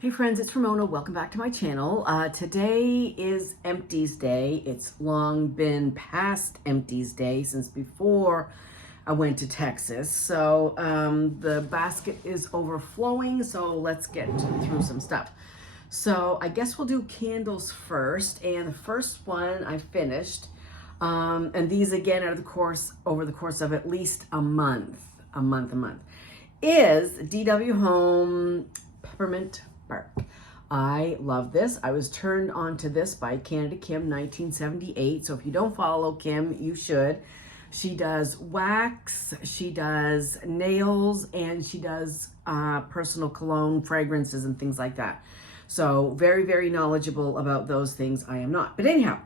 Hey friends, it's Ramona. Welcome back to my channel. Today is Empties Day. It's long been past Empties Day since before I went to Texas. So the basket is overflowing, so let's get through some stuff. So I guess we'll do candles first, and the first one I finished. And these again are over the course of at least a month, is DW Home Peppermint Bark. I love this. I was turned on to this by Canada Kim 1978. So if you don't follow Kim, you should. She does wax, she does nails, and she does personal cologne, fragrances, and things like that. So very, very knowledgeable about those things. I am not. But anyhow,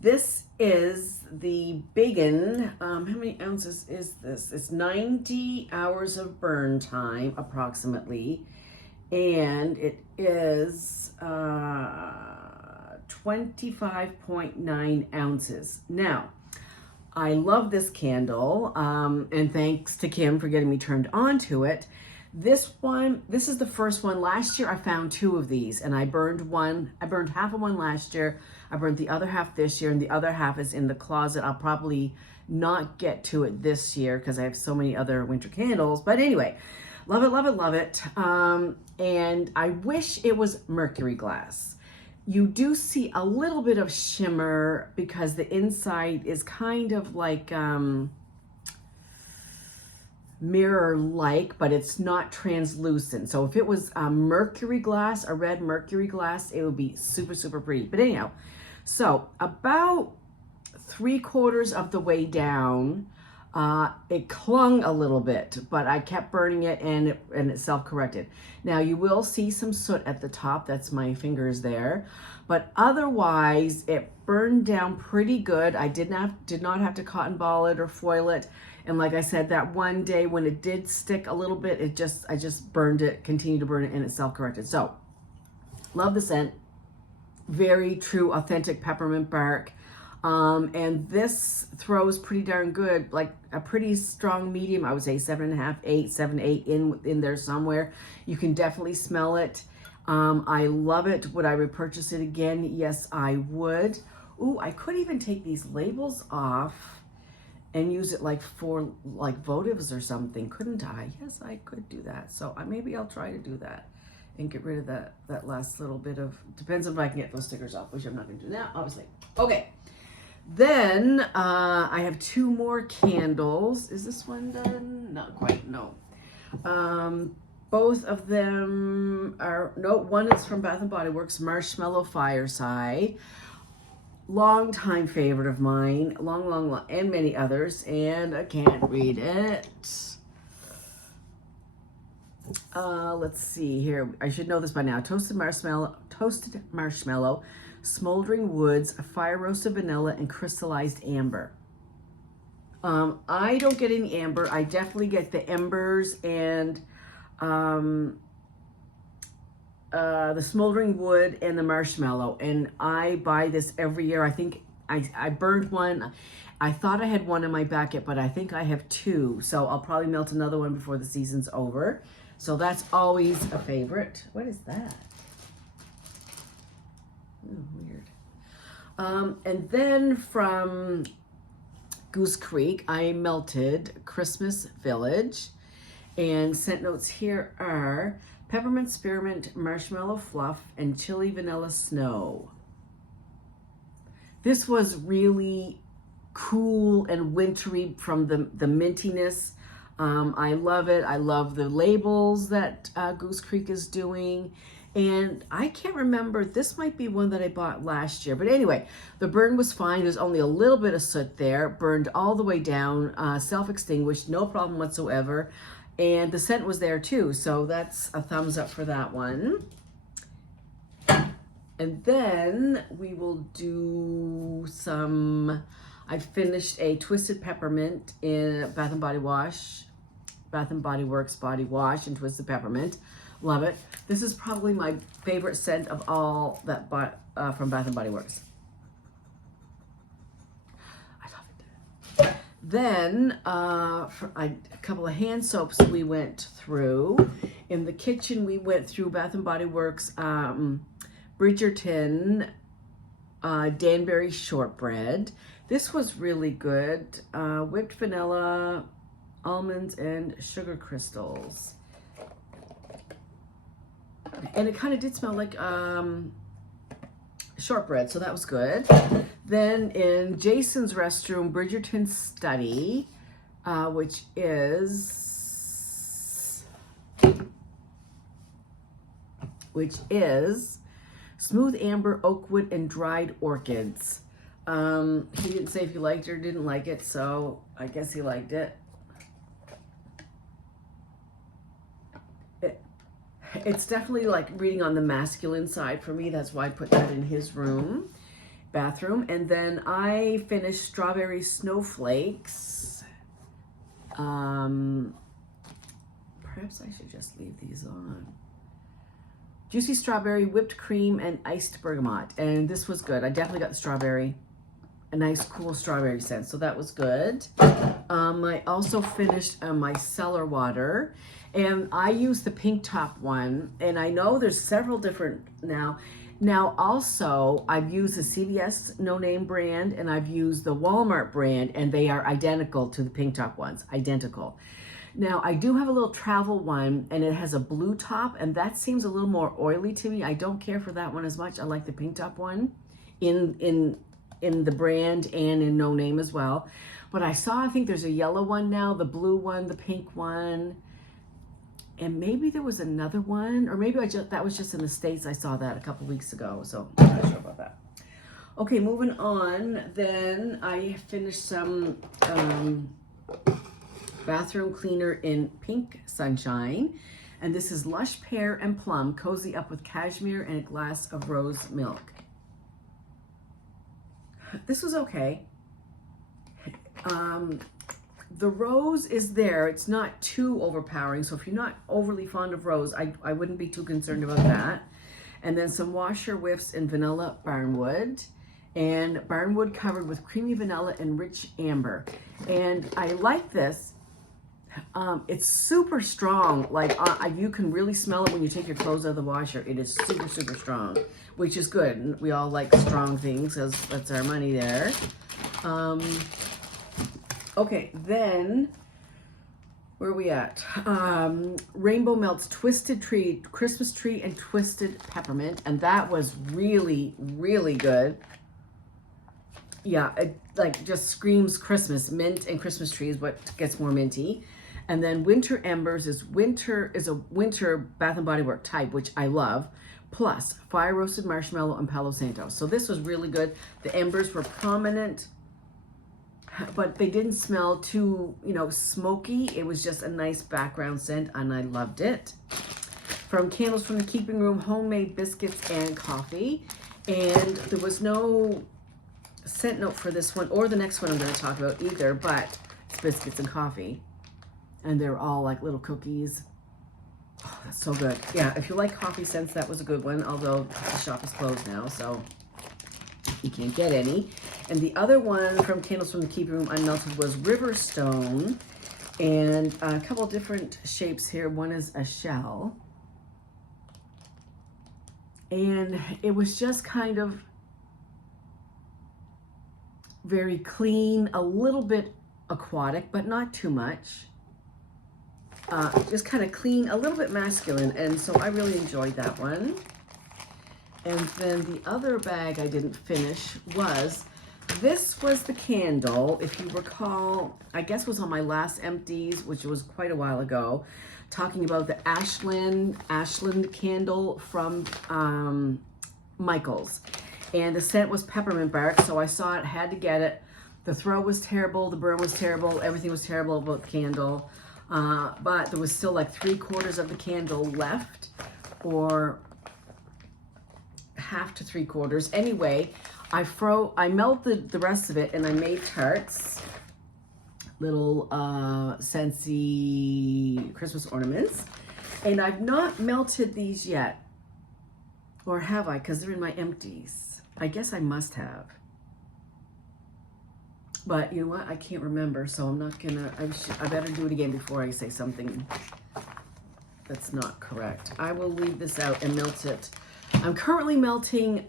this is the biggin. How many ounces is this? It's 90 hours of burn time, approximately. And it is 25.9 ounces. Now, I love this candle, and thanks to Kim for getting me turned on to it. This is the first one. Last year I found two of these, and I burned one. I burned half of one last year. I burned the other half this year, and the other half is in the closet. I'll probably not get to it this year because I have so many other winter candles. But anyway, love it, love it, love it. And I wish it was mercury glass. You do see a little bit of shimmer because the inside is kind of like mirror-like, but it's not translucent. So if it was a mercury glass, a red mercury glass, it would be super, super pretty. But anyhow, so about 3/4 of the way down, it clung a little bit, but I kept burning it and it self-corrected. Now you will see some soot at the top. That's my fingers there. But otherwise, it burned down pretty good. I did not have to cotton ball it or foil it. And like I said, that one day when it did stick a little bit, I just burned it, continued to burn it, and it self-corrected. So, love the scent. Very true, authentic peppermint bark. And this throws pretty darn good, like a pretty strong medium. I would say 7.5, 8, 7, 8 in there somewhere. You can definitely smell it. I love it. Would I repurchase it again? Yes, I would. Ooh, I could even take these labels off and use it like for like votives or something, couldn't I? Yes, I could do that. So maybe I'll try to do that and get rid of that last little bit of, depends if I can get those stickers off, which I'm not gonna do now, obviously. Okay. Then I have two more candles. Is this one done? Not quite, no. Both of them are, no, one is from Bath & Body Works, Marshmallow Fireside. Long time favorite of mine, long, and many others, and I can't read it. Let's see here. I should know this by now. Toasted marshmallow, smoldering woods, fire roasted vanilla, and crystallized amber. I don't get any amber. I definitely get the embers and the smoldering wood and the marshmallow. And I buy this every year. I think I burned one. I thought I had one in my bucket, but I think I have two. So I'll probably melt another one before the season's over. So that's always a favorite. What is that? Oh, weird. And then from Goose Creek, I melted Christmas Village. And scent notes here are peppermint spearmint, marshmallow fluff, and chili vanilla snow. This was really cool and wintry from the mintiness. I love it. I love the labels that Goose Creek is doing. And I can't remember, this might be one that I bought last year. But anyway, the burn was fine. There's only a little bit of soot there. Burned all the way down, self-extinguished, no problem whatsoever. And the scent was there too. So that's a thumbs up for that one. And then we will do some, I finished a Twisted Peppermint in Bath & Body Works Body Wash and Twisted Peppermint. Love it. This is probably my favorite scent of all that from Bath & Body Works. I love it. Then for a couple of hand soaps we went through. In the kitchen we went through Bath and Body Works Bridgerton Danbury shortbread. This was really good. Whipped vanilla, almonds, and sugar crystals. And it kind of did smell like shortbread, so that was good. Then in Jason's restroom, Bridgerton Study, which is smooth amber, oakwood, and dried orchids. He didn't say if he liked it or didn't like it, so I guess he liked it. It's definitely like reading on the masculine side for me. That's why I put that in his bathroom. And then I finished Strawberry Snowflakes. Perhaps I should just leave these on. Juicy strawberry, whipped cream, and iced bergamot. And this was good. I definitely got the strawberry. A nice, cool strawberry scent. So that was good. I also finished my cellar water. And I used the pink top one. And I know there's several different now. Now also, I've used the CVS No Name brand. And I've used the Walmart brand. And they are identical to the pink top ones. Identical. Now, I do have a little travel one, and it has a blue top, and that seems a little more oily to me. I don't care for that one as much. I like the pink top one in the brand and in No Name as well. But I think there's a yellow one now, the blue one, the pink one, and maybe there was another one, or maybe that was just in the States. I saw that a couple weeks ago, so I'm not sure about that. Okay, moving on. Then I finished some bathroom cleaner in Pink Sunshine, and this is Lush Pear and Plum. Cozy up with cashmere and a glass of rose milk. This was okay. The rose is there. It's not too overpowering, so if you're not overly fond of rose, I wouldn't be too concerned about that. And then some washer whiffs in vanilla barnwood, and barnwood covered with creamy vanilla and rich amber. And I like this. It's super strong. Like you can really smell it when you take your clothes out of the washer. It is super, super strong, which is good. We all like strong things because that's our money there. Okay, then where are we at? Rainbow Melts Twisted Tree, Christmas Tree, and Twisted Peppermint, and that was really, really good. Yeah, it like just screams Christmas. Mint and Christmas tree is what gets more minty. And then Winter Embers is a winter Bath and Body Works type, which I love. Plus fire roasted marshmallow and Palo Santo. So this was really good. The embers were prominent, but they didn't smell too, smoky. It was just a nice background scent, and I loved it. From Candles from the Keeping Room, homemade biscuits and coffee. And there was no scent note for this one or the next one I'm going to talk about either, but it's biscuits and coffee. And they're all like little cookies. Oh, that's so good. Yeah, if you like coffee scents, that was a good one, although the shop is closed now, so you can't get any. And the other one from Candles from the Keeping Room Unmelted was Riverstone. And a couple different shapes here. One is a shell. And it was just kind of very clean, a little bit aquatic, but not too much. Just kind of clean, a little bit masculine, and so I really enjoyed that one. And then the other bag I didn't finish was, this was the candle, if you recall, I guess was on my last Empties, which was quite a while ago, talking about the Ashland candle from Michaels. And the scent was peppermint bark, so I saw it, had to get it. The throw was terrible, the burn was terrible, everything was terrible about the candle. But there was still like 3/4 of the candle left, or half to 3/4. Anyway, I melted the rest of it and I made tarts, little Scentsy Christmas ornaments. And I've not melted these yet. Or have I? Because they're in my Empties. I guess I must have. But you know what? I can't remember, so I'm not gonna, I better do it again before I say something that's not correct. I will leave this out and melt it. I'm currently melting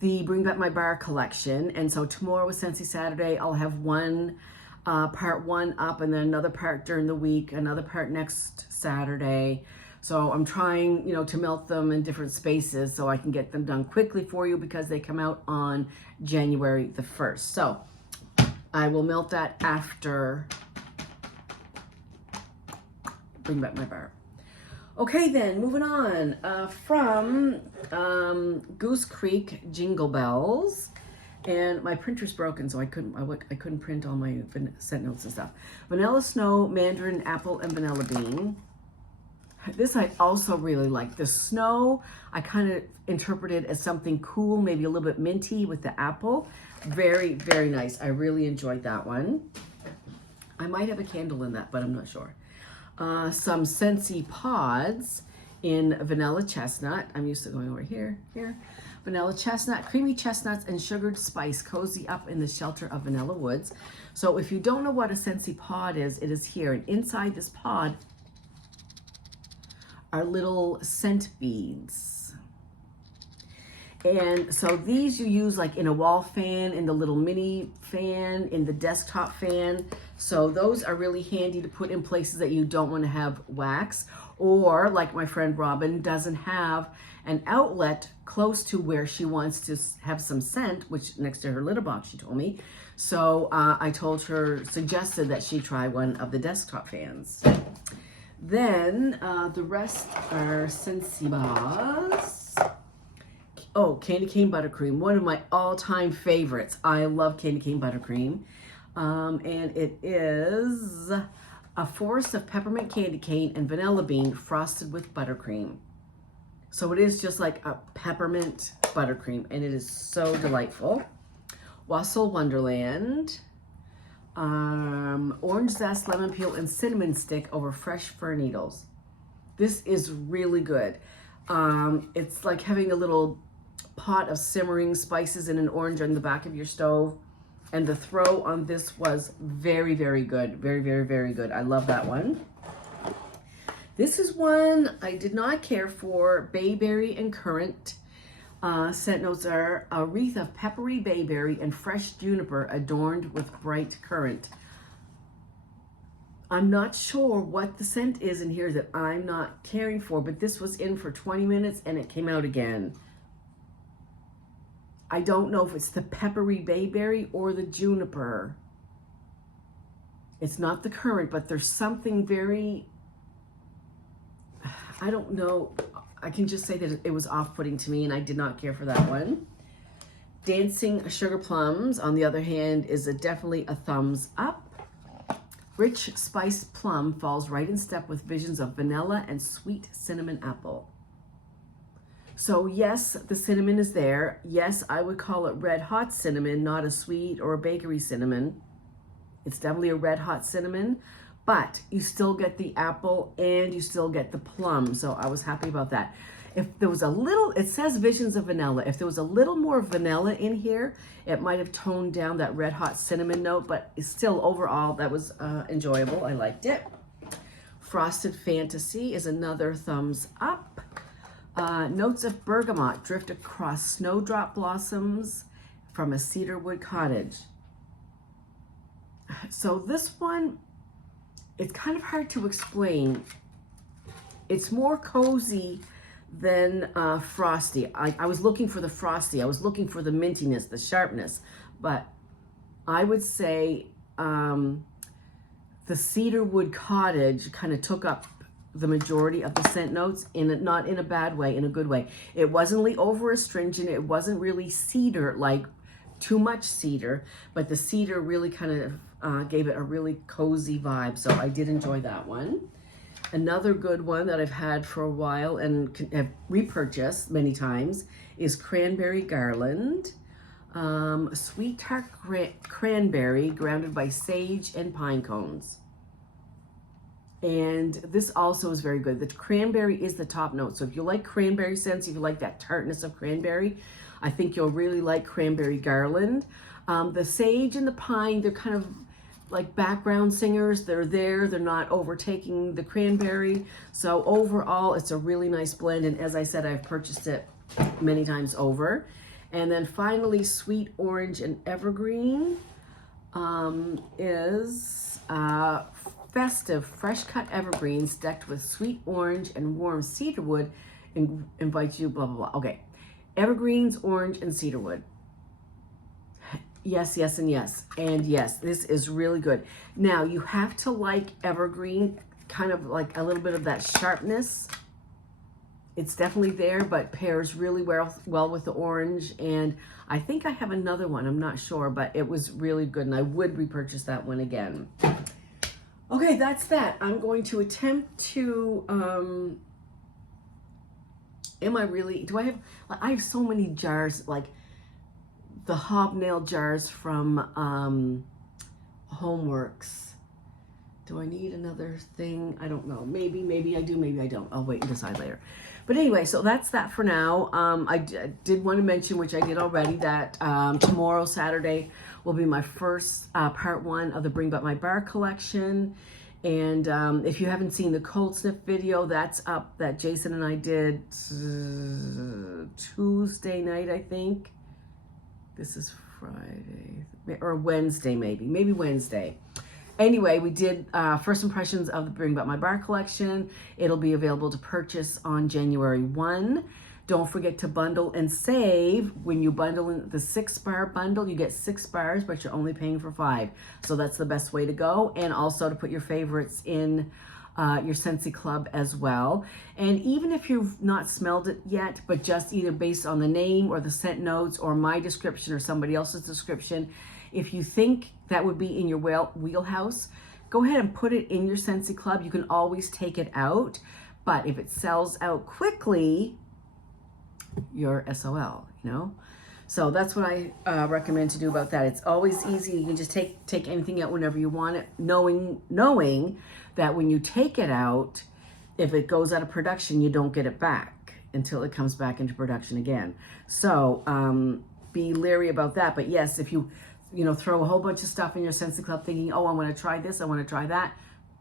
the Bring Back My Bar collection, and so tomorrow is Scentsy Saturday. I'll have part one up, and then another part during the week, another part next Saturday. So I'm trying, you know, to melt them in different spaces so I can get them done quickly for you because they come out on January the 1st. So I will melt that after Bring Back My Bar. Okay then, moving on from Goose Creek Jingle Bells, and my printer's broken, so I couldn't print all my scent notes and stuff. Vanilla Snow, Mandarin, Apple, and Vanilla Bean. This I also really like. The snow, I kind of interpreted as something cool, maybe a little bit minty with the apple. Very, very nice. I really enjoyed that one. I might have a candle in that, but I'm not sure. Some Scentsy pods in vanilla chestnut. I'm used to going over here. Vanilla chestnut, creamy chestnuts, and sugared spice cozy up in the shelter of vanilla woods. So if you don't know what a Scentsy pod is, it is here. And inside this pod are little scent beads. And so these you use like in a wall fan, in the little mini fan, in the desktop fan. So those are really handy to put in places that you don't want to have wax, or like my friend Robin doesn't have an outlet close to where she wants to have some scent, which next to her litter box, she told me. So I suggested that she try one of the desktop fans. Then the rest are Scentsy bars. Oh, Candy Cane Buttercream, one of my all-time favorites. I love Candy Cane Buttercream. And it is a forest of peppermint candy cane and vanilla bean frosted with buttercream. So it is just like a peppermint buttercream, and it is so delightful. Wassail Wonderland. Orange zest, lemon peel, and cinnamon stick over fresh fir needles. This is really good. It's like having a little pot of simmering spices and an orange on the back of your stove. And the throw on this was very, very good. Very, very, very good. I love that one. This is one I did not care for. Bayberry and currant. Scent notes are a wreath of peppery bayberry and fresh juniper adorned with bright currant. I'm not sure what the scent is in here that I'm not caring for, but this was in for 20 minutes and it came out again. I don't know if it's the peppery bayberry or the juniper. It's not the currant, but there's something very, I don't know. I can just say that it was off-putting to me and I did not care for that one. Dancing Sugar Plums, on the other hand, is definitely a thumbs up. Rich spiced plum falls right in step with visions of vanilla and sweet cinnamon apple. So yes, the cinnamon is there. Yes, I would call it red hot cinnamon, not a sweet or a bakery cinnamon. It's definitely a red hot cinnamon, but you still get the apple and you still get the plum. So I was happy about that. If there was a little, it says visions of vanilla. If there was a little more vanilla in here, it might have toned down that red hot cinnamon note, but still overall, that was enjoyable. I liked it. Frosted Fantasy is another thumbs up. Notes of bergamot drift across snowdrop blossoms from a cedarwood cottage. So this one, it's kind of hard to explain. It's more cozy than frosty. I was looking for the frosty. I was looking for the mintiness, the sharpness, but I would say the cedarwood cottage kind of took up the majority of the scent notes, not in a bad way, in a good way. It wasn't really over astringent. It wasn't really cedar, like too much cedar, but the cedar really kind of gave it a really cozy vibe. So I did enjoy that one. Another good one that I've had for a while and have repurchased many times is Cranberry Garland. Sweet tart cranberry grounded by sage and pine cones. And this also is very good. The cranberry is the top note. So if you like cranberry scents, if you like that tartness of cranberry, I think you'll really like Cranberry Garland. The sage and the pine, they're kind of like background singers. They're there. They're not overtaking the cranberry. So overall, it's a really nice blend. And as I said, I've purchased it many times over. And then finally, Sweet Orange and Evergreen is festive, fresh cut evergreens decked with sweet orange and warm cedarwood invites you, blah, blah, blah. Okay. Evergreens, orange, and cedarwood. Yes, yes, and yes. And yes, this is really good. Now, you have to like evergreen, kind of like a little bit of that sharpness. It's definitely there, but pairs really well with the orange. And I think I have another one. I'm not sure, but it was really good. And I would repurchase that one again. Okay, that's that. I'm going to attempt to, I have so many jars, like the hobnail jars from Homeworks. Do I need another thing? I don't know. Maybe I do, maybe I don't. I'll wait and decide later. But anyway, so that's that for now. I did want to mention, which I did already, that tomorrow, Saturday, will be my first part one of the Bring Back My Bar collection. And if you haven't seen the cold sniff video, that's up, that Jason and I did Tuesday night, I think. This is Friday, or Wednesday maybe Wednesday. Anyway, we did first impressions of the Bring Back My Bar collection. It'll be available to purchase on January 1. Don't forget to bundle and save. When you bundle in the 6-bar bundle, you get 6 bars, but you're only paying for 5. So that's the best way to go. And also to put your favorites in your Scentsy Club as well. And even if you've not smelled it yet, but just either based on the name or the scent notes or my description or somebody else's description, if you think that would be in your wheelhouse, go ahead and put it in your Scentsy Club. You can always take it out. But if it sells out quickly, you're SOL, you know? So that's what I recommend to do about that. It's always easy. You can just take anything out whenever you want it, knowing that when you take it out, if it goes out of production, you don't get it back until it comes back into production again. So be leery about that. But yes, if you throw a whole bunch of stuff in your Scentsy Club thinking, oh, I want to try this, I want to try that,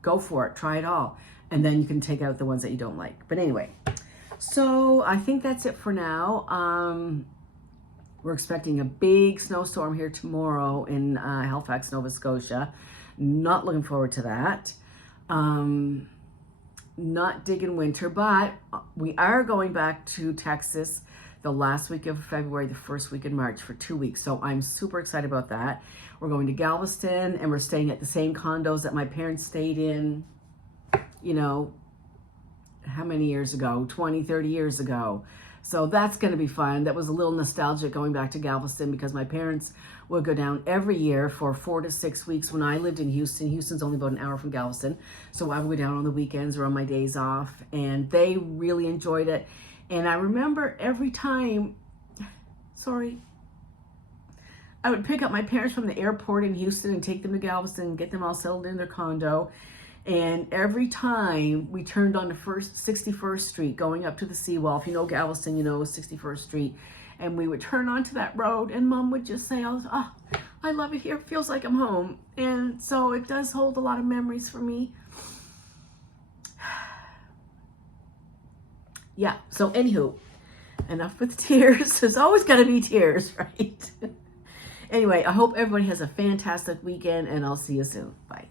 go for it, try it all. And then you can take out the ones that you don't like. But anyway, so I think that's it for now. We're expecting a big snowstorm here tomorrow in Halifax, Nova Scotia. Not looking forward to that. Not digging winter, but we are going back to Texas the last week of February, the first week in March for 2 weeks. So I'm super excited about that. We're going to Galveston and we're staying at the same condos that my parents stayed in, how many years ago? 20, 30 years ago. So that's going to be fun. That was a little nostalgic going back to Galveston because my parents would go down every year for 4 to 6 weeks when I lived in Houston. Houston's only about an hour from Galveston. So I would go down on the weekends or on my days off, and they really enjoyed it. And I remember every time, I would pick up my parents from the airport in Houston and take them to Galveston and get them all settled in their condo. And every time we turned on the 61st Street going up to the seawall, if you know Galveston, you know 61st Street, and we would turn onto that road and Mom would just say, oh, I love it here. It feels like I'm home. And so it does hold a lot of memories for me. Yeah, so anywho, enough with tears. There's always got to be tears, right? Anyway, I hope everybody has a fantastic weekend, and I'll see you soon. Bye.